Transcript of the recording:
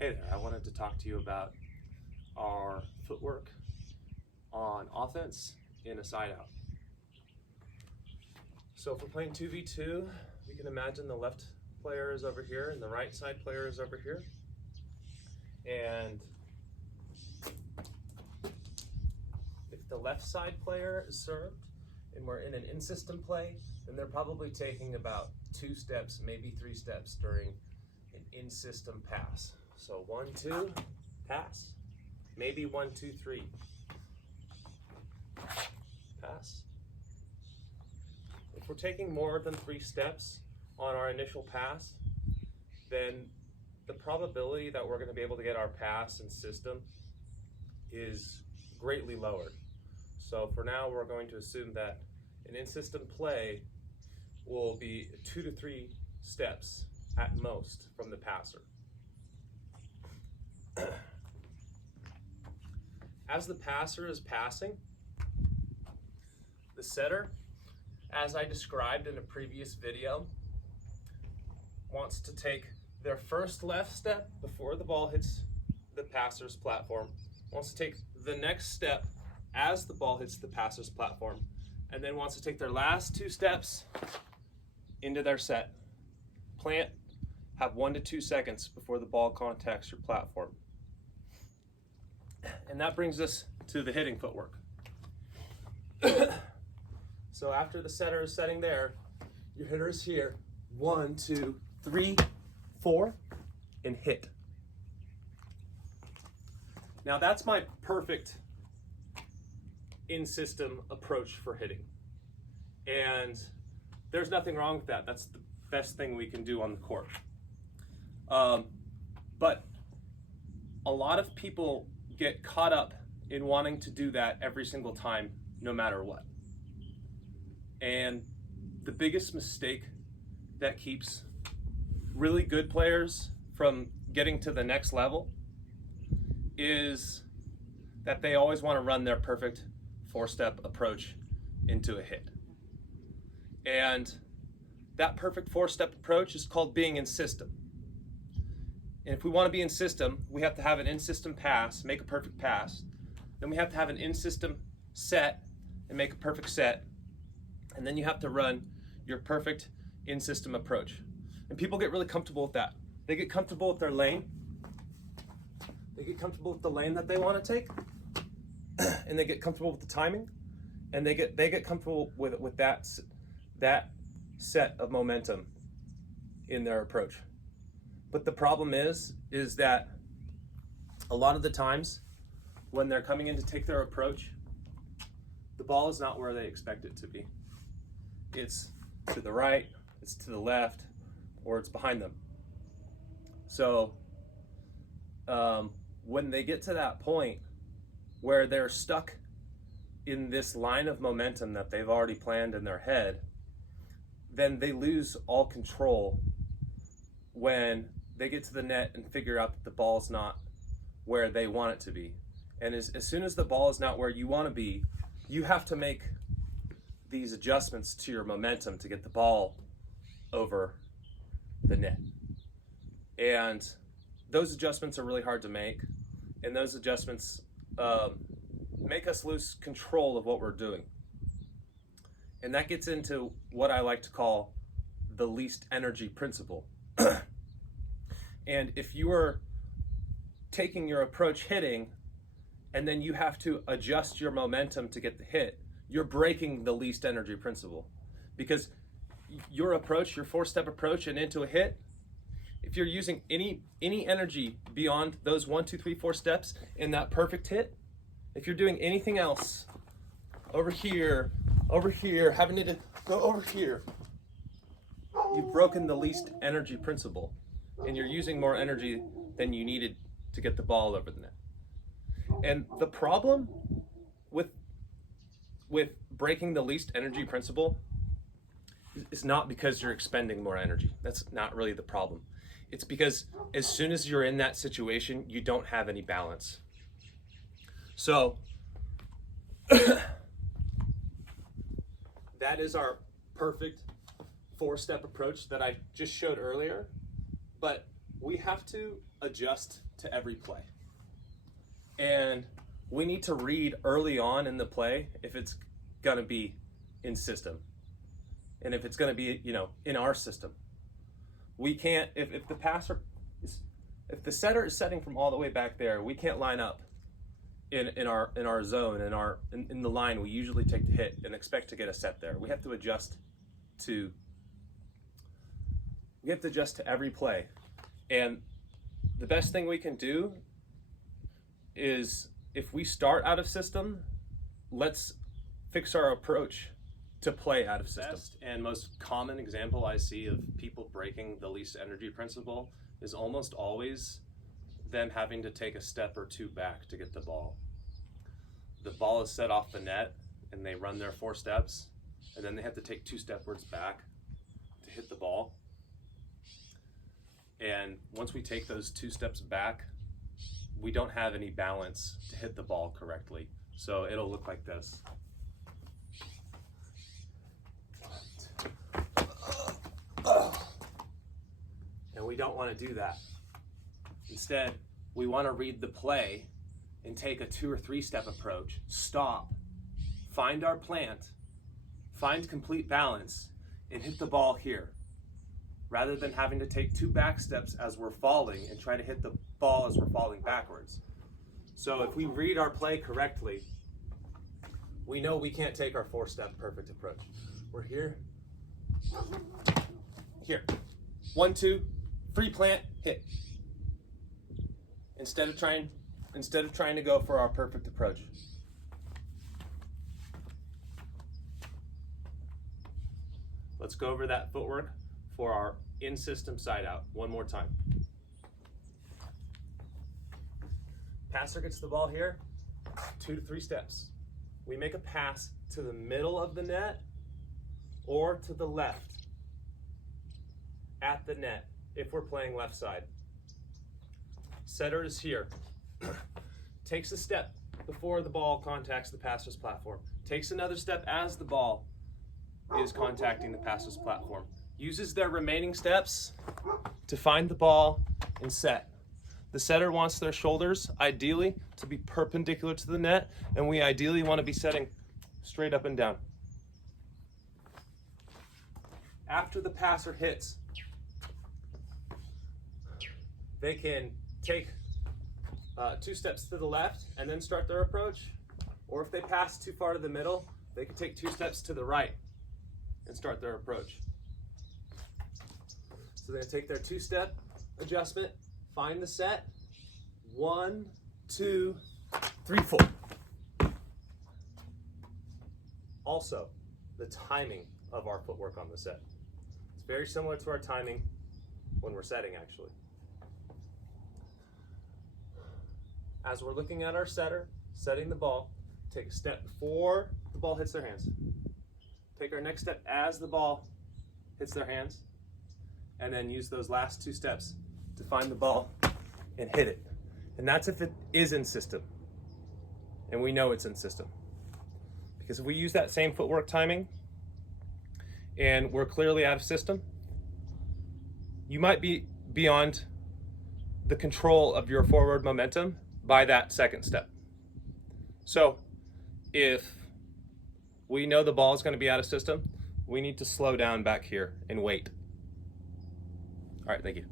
Hey there, I wanted to talk to you about our footwork on offense in a side out. So if we're playing 2v2, you can imagine the left player is over here and the right side player is over here. And if the left side player is served and we're in an in-system play, then they're probably taking about 2 steps, maybe 3 steps during an in-system pass. So 1, 2, pass. Maybe 1, 2, 3. Pass. If we're taking more than 3 steps on our initial pass, then the probability that we're going to be able to get our pass in system is greatly lowered. So for now, we're going to assume that an in-system play will be 2 to 3 steps at most from the passer. As the passer is passing, the setter, as I described in a previous video, wants to take their first left step before the ball hits the passer's platform, wants to take the next step as the ball hits the passer's platform, and then wants to take their last 2 steps into their set. Plant, have 1 to 2 seconds before the ball contacts your platform. And that brings us to the hitting footwork. So after the setter is setting there, your hitter is here. 1, 2, 3, 4, and hit. Now that's my perfect in-system approach for hitting. And there's nothing wrong with that. That's the best thing we can do on the court. But a lot of people get caught up in wanting to do that every single time, no matter what. And the biggest mistake that keeps really good players from getting to the next level is that they always want to run their perfect 4-step approach into a hit. And that perfect 4-step approach is called being in system. And if we want to be in system, we have to have an in-system pass, make a perfect pass. Then we have to have an in-system set and make a perfect set. And then you have to run your perfect in-system approach. And people get really comfortable with that. They get comfortable with their lane. They get comfortable with the lane that they want to take. And they get comfortable with the timing. And they get comfortable with that set of momentum in their approach. But the problem is that a lot of the times when they're coming in to take their approach, the ball is not where they expect it to be. It's to the right, it's to the left, or it's behind them. So when they get to that point where they're stuck in this line of momentum that they've already planned in their head, then they lose all control when they get to the net and figure out that the ball's not where they want it to be. And as soon as the ball is not where you want to be, you have to make these adjustments to your momentum to get the ball over the net. And those adjustments are really hard to make, and those adjustments make us lose control of what we're doing. And that gets into what I like to call the least energy principle. And if you are taking your approach hitting and then you have to adjust your momentum to get the hit, you're breaking the least energy principle. Because your approach, your 4-step approach and into a hit, if you're using any energy beyond those 1, 2, 3, 4 steps in that perfect hit, if you're doing anything else, over here, having to go over here, you've broken the least energy principle, and you're using more energy than you needed to get the ball over the net. And the problem with breaking the least energy principle is not because you're expending more energy. That's not really the problem. It's because as soon as you're in that situation, you don't have any balance. So that is our perfect 4-step approach that I just showed earlier. But we have to adjust to every play. And we need to read early on in the play if it's gonna be in system. And if it's gonna be, in our system. We can't, if the setter is setting from all the way back there, we can't line up in our zone, in the line we usually take to hit and expect to get a set there. We have to adjust to every play. And the best thing we can do is, if we start out of system, let's fix our approach to play out of system. Best and most common example I see of people breaking the least energy principle is almost always them having to take a step or two back to get the ball. The ball is set off the net and they run their 4 steps, and then they have to take 2 stepwards back to hit the ball. And once we take those 2 steps back, we don't have any balance to hit the ball correctly. So it'll look like this. And we don't want to do that. Instead, we want to read the play and take a 2 or 3 step approach. Stop, find our plant, find complete balance, and hit the ball here, rather than having to take 2 back steps as we're falling and try to hit the ball as we're falling backwards. So if we read our play correctly, we know we can't take our 4-step perfect approach. We're here. 1, 2, free plant, hit. Instead of trying to go for our perfect approach. Let's go over that footwork for our in-system side out one more time. Passer gets the ball here, 2 to 3 steps. We make a pass to the middle of the net or to the left at the net if we're playing left side. Setter is here. Takes a step before the ball contacts the passer's platform. Takes another step as the ball is contacting the passer's platform. Uses their remaining steps to find the ball and set. The setter wants their shoulders, ideally, to be perpendicular to the net, and we ideally want to be setting straight up and down. After the passer hits, they can take 2 steps to the left and then start their approach. Or if they pass too far to the middle, they can take 2 steps to the right and start their approach. So they're going to take their 2-step adjustment, find the set, 1, 2, 3, 4. Also, the timing of our footwork on the set. It's very similar to our timing when we're setting, actually. As we're looking at our setter, setting the ball, take a step before the ball hits their hands. Take our next step as the ball hits their hands, and then use those last 2 steps to find the ball and hit it. And that's if it is in system. And we know it's in system. Because if we use that same footwork timing and we're clearly out of system, you might be beyond the control of your forward momentum by that 2nd step. So if we know the ball is going to be out of system, we need to slow down back here and wait. All right, thank you.